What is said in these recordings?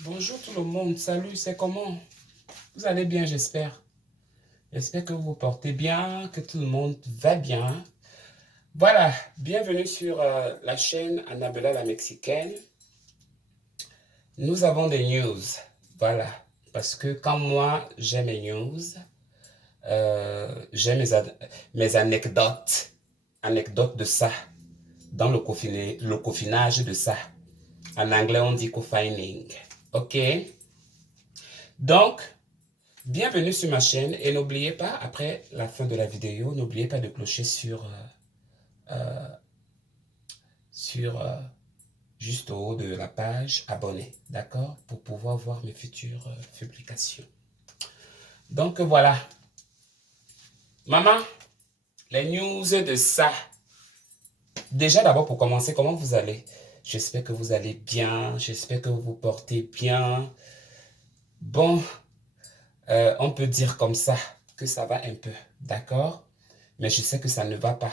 Bonjour tout le monde, salut, c'est comment? Vous allez bien, j'espère. J'espère que vous vous portez bien, que tout le monde va bien. Voilà, bienvenue sur la chaîne Annabella la Mexicaine. Nous avons des news, voilà, parce que quand moi j'ai mes news, j'ai mes anecdotes de ça, dans le coffinage de ça. En anglais, on dit co-fining, ok? Donc, bienvenue sur ma chaîne et n'oubliez pas, après la fin de la vidéo, n'oubliez pas de clocher sur juste au haut de la page abonné, d'accord? Pour pouvoir voir mes futures publications. Donc voilà. Maman, les news de ça. Déjà d'abord pour commencer, comment vous allez? J'espère que vous allez bien, j'espère que vous vous portez bien. Bon, on peut dire comme ça que ça va un peu, d'accord? Mais je sais que ça ne va pas.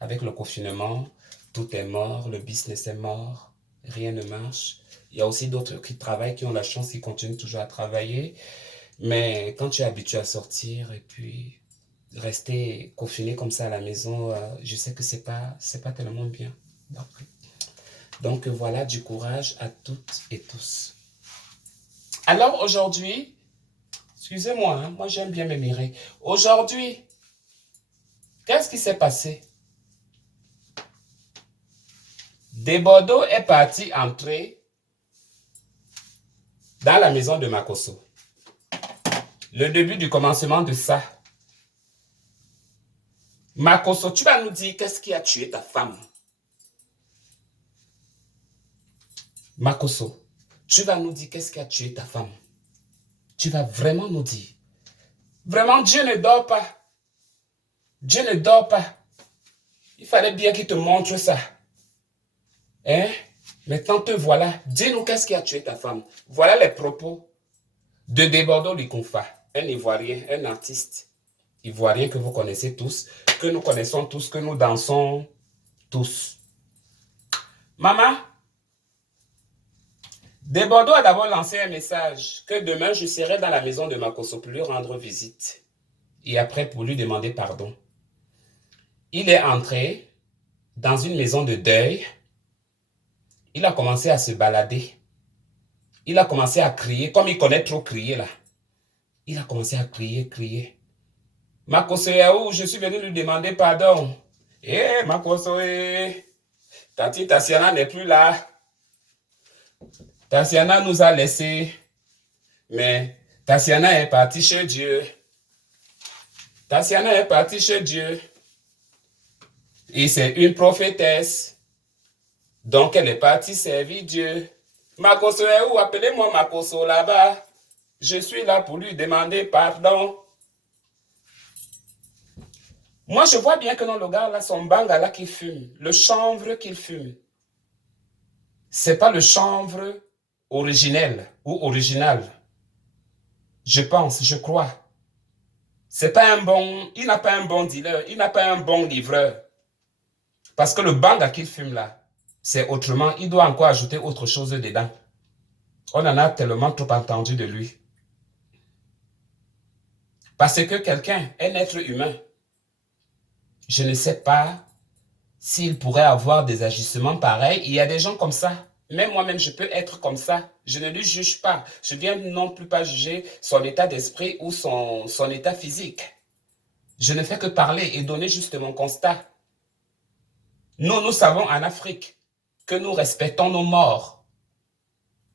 Avec le confinement, tout est mort, le business est mort, rien ne marche. Il y a aussi d'autres qui travaillent, qui ont la chance, qui continuent toujours à travailler. Mais quand tu es habitué à sortir et puis rester confiné comme ça à la maison, je sais que c'est pas tellement bien. Donc voilà, du courage à toutes et tous. Alors aujourd'hui, excusez-moi, hein, moi j'aime bien me mirer. Aujourd'hui, qu'est-ce qui s'est passé? Desbordeaux est parti entrer dans la maison de Makoso. Le début du commencement de ça. Makoso, tu vas nous dire qu'est-ce qui a tué ta femme? Makoso, tu vas nous dire qu'est-ce qui a tué ta femme? Tu vas vraiment nous dire. Vraiment, Dieu ne dort pas. Dieu ne dort pas. Il fallait bien qu'il te montre ça. Hein? Maintenant te voilà. Dis-nous qu'est-ce qui a tué ta femme. Voilà les propos de Desbordeaux Likonfa, un Ivoirien, un artiste ivoirien que vous connaissez tous, que nous connaissons tous, que nous dansons tous. Maman, Desbordeaux a d'abord lancé un message que demain je serai dans la maison de Makoso pour lui rendre visite et après pour lui demander pardon. Il est entré dans une maison de deuil. Il a commencé à se balader. Il a commencé à crier, comme il connaît trop crier là. Il a commencé à crier, crier. Makoso est où? Je suis venu lui demander pardon. Eh, Makoso, Tati Tatiana n'est plus là. Tatiana nous a laissés. Mais Tatiana est partie chez Dieu. Tatiana est partie chez Dieu. Et c'est une prophétesse. Donc elle est partie servir Dieu. Makoso est où? Appelez-moi Makoso là-bas. Je suis là pour lui demander pardon. Moi, je vois bien que dans le gars là, son banga là qui fume, le chanvre qu'il fume, c'est pas le chanvre originel ou original. Je pense, je crois. C'est pas un bon, il n'a pas un bon dealer, il n'a pas un bon livreur. Parce que le banga qu'il fume là, c'est autrement, il doit encore ajouter autre chose dedans. On en a tellement trop entendu de lui. Parce que quelqu'un, un être humain, je ne sais pas s'il pourrait avoir des agissements pareils. Il y a des gens comme ça. Même moi-même, je peux être comme ça. Je ne lui juge pas. Je viens non plus pas juger son état d'esprit ou son état physique. Je ne fais que parler et donner juste mon constat. Nous savons en Afrique que nous respectons nos morts.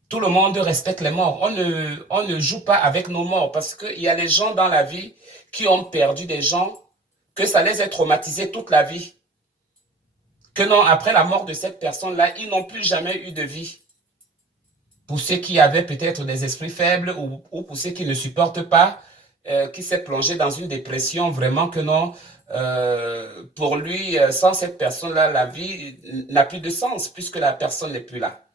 Tout le monde respecte les morts. On ne joue pas avec nos morts parce qu'il y a des gens dans la vie qui ont perdu des gens, que ça les a traumatisés toute la vie. Que non, après la mort de cette personne-là, ils n'ont plus jamais eu de vie. Pour ceux qui avaient peut-être des esprits faibles ou pour ceux qui ne supportent pas, qui s'est plongé dans une dépression, vraiment que non, pour lui, sans cette personne-là, la vie n'a plus de sens puisque la personne n'est plus là.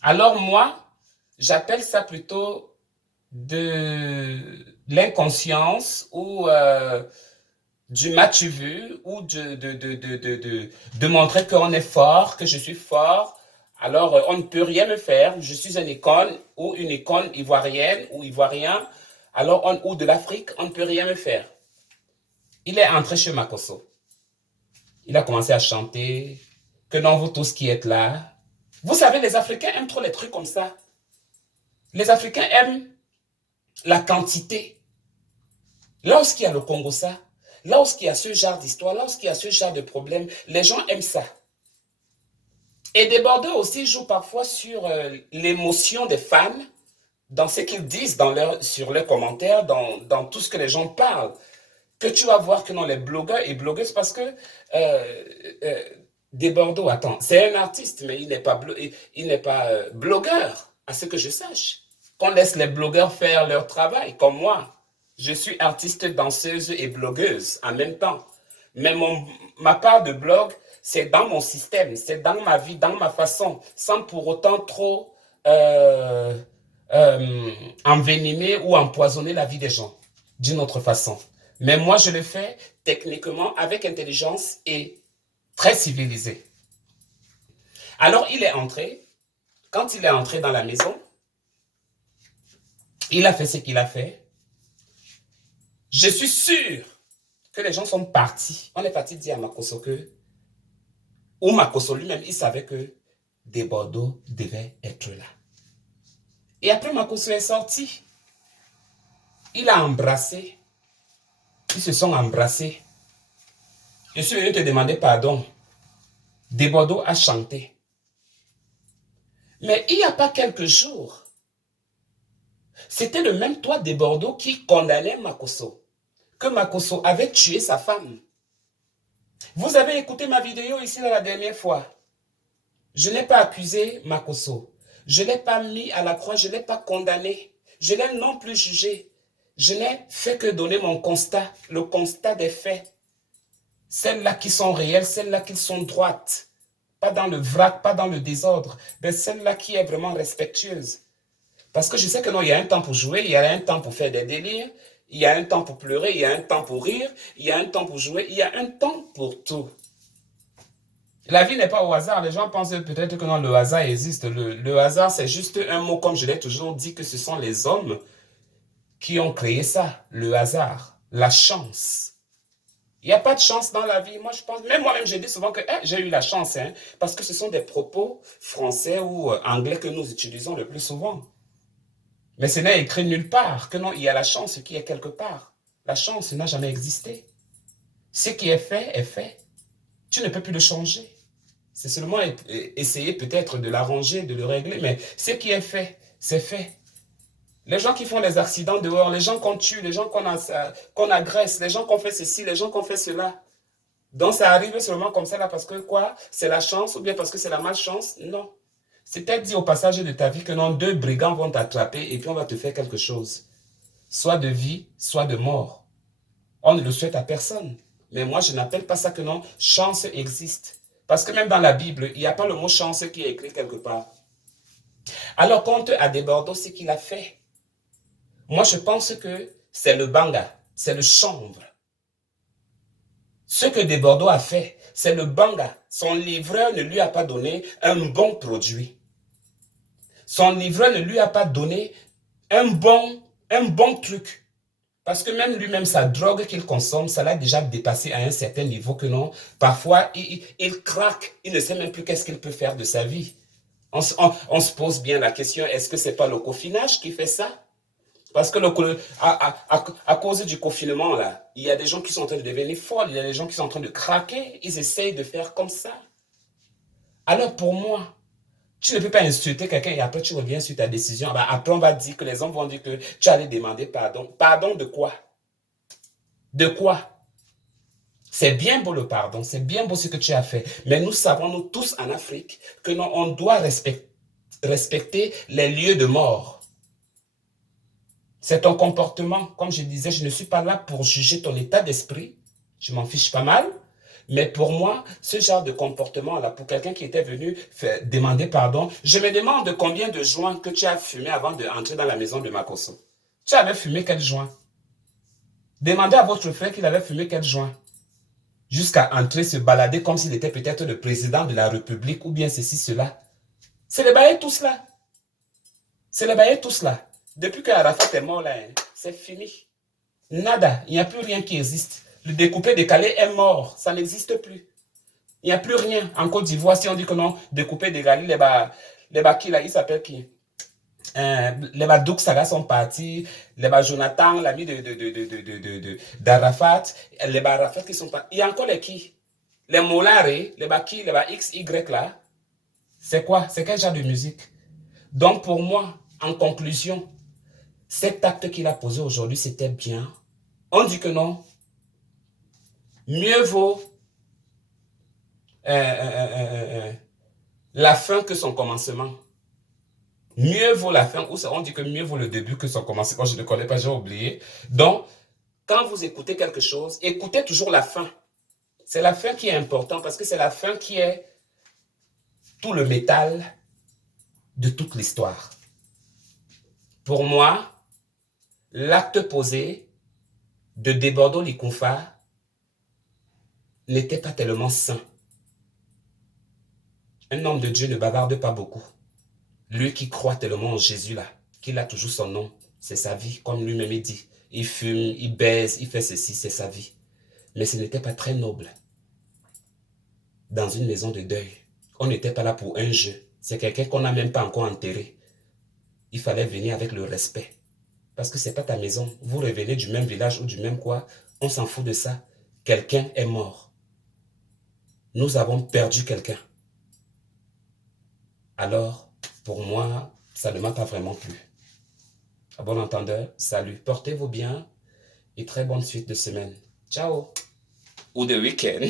Alors moi, j'appelle ça plutôt de l'inconscience ou du m'as-tu vu ou de montrer qu'on est fort, que je suis fort, Alors, on ne peut rien me faire. Je suis une icône ou une icône ivoirienne ou ivoirien. Alors, ou de l'Afrique, on ne peut rien me faire. Il est entré chez Makosso. Il a commencé à chanter. Que non, vous tous qui êtes là. Vous savez, les Africains aiment trop les trucs comme ça. Les Africains aiment la quantité. Lorsqu'il y a le Congo, ça, lorsqu'il y a ce genre d'histoire, lorsqu'il y a ce genre de problème, les gens aiment ça. Et Desbordeaux aussi joue parfois sur l'émotion des fans, dans ce qu'ils disent sur leurs commentaires, dans tout ce que les gens parlent. Que tu vas voir que non, les blogueurs et blogueuses, parce que Desbordeaux, attends, c'est un artiste, mais il n'est pas blogueur, à ce que je sache. Qu'on laisse les blogueurs faire leur travail, comme moi. Je suis artiste, danseuse et blogueuse en même temps. Mais ma part de blog, c'est dans mon système, c'est dans ma vie, dans ma façon, sans pour autant trop envenimer ou empoisonner la vie des gens, d'une autre façon. Mais moi, je le fais techniquement, avec intelligence et très civilisé. Alors, il est entré. Quand il est entré dans la maison, il a fait ce qu'il a fait. Je suis sûr que les gens sont partis. On est parti dire à Makosso que, ou Makosso lui-même, il savait que Desbordeaux devait être là. Et après, Makosso est sorti. Il a embrassé. Ils se sont embrassés. Je suis venu te demander pardon. Desbordeaux a chanté. Mais il n'y a pas quelques jours, c'était le même toi Desbordeaux qui condamnait Makosso. Que Makosso avait tué sa femme. Vous avez écouté ma vidéo ici la dernière fois. Je n'ai pas accusé Makosso. Je ne l'ai pas mis à la croix, je ne l'ai pas condamné. Je ne l'ai non plus jugé. Je n'ai fait que donner mon constat, le constat des faits. Celles-là qui sont réelles, celles-là qui sont droites. Pas dans le vrac, pas dans le désordre, mais celle-là qui est vraiment respectueuse. Parce que je sais que non, il y a un temps pour jouer, il y a un temps pour faire des délires, il y a un temps pour pleurer, il y a un temps pour rire, il y a un temps pour jouer, il y a un temps pour tout. La vie n'est pas au hasard. Les gens pensent peut-être que non, le hasard existe. Le hasard, c'est juste un mot, comme je l'ai toujours dit, que ce sont les hommes qui ont créé ça. Le hasard, la chance. Il n'y a pas de chance dans la vie. Moi, je pense, même moi-même, je dis souvent que j'ai eu la chance, hein, parce que ce sont des propos français ou anglais que nous utilisons le plus souvent. Mais ce n'est écrit nulle part que non, il y a la chance qui est quelque part. La chance n'a jamais existé. Ce qui est fait est fait. Tu ne peux plus le changer. C'est seulement essayer peut-être de l'arranger, de le régler, mais ce qui est fait, c'est fait. Les gens qui font des accidents dehors, les gens qu'on tue, les gens qu'on agresse, les gens qu'on fait ceci, les gens qu'on fait cela. Donc ça arrive seulement comme ça là parce que quoi? C'est la chance ou bien parce que c'est la malchance? Non. C'est peut-être dit au passage de ta vie que non, deux brigands vont t'attraper et puis on va te faire quelque chose. Soit de vie, soit de mort. On ne le souhaite à personne. Mais moi, je n'appelle pas ça que non, chance existe. Parce que même dans la Bible, il n'y a pas le mot chance qui est écrit quelque part. Alors, quant à Desbordeaux, ce qu'il a fait, moi, je pense que c'est le banga, c'est le chanvre. Ce que Desbordeaux a fait, c'est le banga. Son livreur ne lui a pas donné un bon produit. Son livreur ne lui a pas donné un bon truc. Parce que même lui-même, sa drogue qu'il consomme, ça l'a déjà dépassé à un certain niveau que non. Parfois, il craque, il ne sait même plus qu'est-ce qu'il peut faire de sa vie. On se pose bien la question, est-ce que ce n'est pas le confinage qui fait ça? Parce que à cause du confinement, là, il y a des gens qui sont en train de devenir folles, il y a des gens qui sont en train de craquer, ils essayent de faire comme ça. Alors pour moi, tu ne peux pas insulter quelqu'un et après tu reviens sur ta décision. Après on va dire que les hommes vont dire que tu allais demander pardon. Pardon de quoi? De quoi? C'est bien beau le pardon, c'est bien beau ce que tu as fait. Mais nous savons, nous tous en Afrique, que non, on doit respecter les lieux de mort. C'est ton comportement. Comme je disais, je ne suis pas là pour juger ton état d'esprit. Je m'en fiche pas mal. Mais pour moi, ce genre de comportement-là, pour quelqu'un qui était venu demander pardon, je me demande combien de joints que tu as fumé avant d'entrer dans la maison de Makosso. Tu avais fumé quel joint? Demandez à votre frère qu'il avait fumé quel joint. Jusqu'à entrer se balader comme s'il était peut-être le président de la République ou bien ceci, cela. C'est les bails tous là. C'est les bails tous là. Depuis que Arafat est mort là, hein, c'est fini. Nada, il n'y a plus rien qui existe. Le découpé décalé est mort, ça n'existe plus. Il n'y a plus rien en Côte d'Ivoire. Si on dit que non, découpé décalé, les bas qui là, il s'appelle qui? Les Badouk Saga sont partis, les Jonathan, l'ami d'Arafat, les Arafat qui sont partis. Il y a encore les qui? Les Molare, les Baki, les XY là. C'est quoi? C'est quel genre de musique? Donc pour moi, en conclusion, cet acte qu'il a posé aujourd'hui, c'était bien. On dit que non. Mieux vaut la fin que son commencement. Mieux vaut la fin, ou on dit que mieux vaut le début que son commencement. Je ne connais pas, j'ai oublié. Donc, quand vous écoutez quelque chose, écoutez toujours la fin. C'est la fin qui est importante parce que c'est la fin qui est tout le métal de toute l'histoire. Pour moi, l'acte posé de Debordo Likunfa n'était pas tellement sain. Un homme de Dieu ne bavarde pas beaucoup. Lui qui croit tellement en Jésus là, qu'il a toujours son nom, c'est sa vie, comme lui-même il dit. Il fume, il baise, il fait ceci, c'est sa vie. Mais ce n'était pas très noble. Dans une maison de deuil, on n'était pas là pour un jeu. C'est quelqu'un qu'on n'a même pas encore enterré. Il fallait venir avec le respect. Parce que ce n'est pas ta maison. Vous revenez du même village ou du même quoi, on s'en fout de ça. Quelqu'un est mort. Nous avons perdu quelqu'un. Alors, pour moi, ça ne m'a pas vraiment plu. À bon entendeur, salut. Portez-vous bien et très bonne suite de semaine. Ciao. Ou de week-end.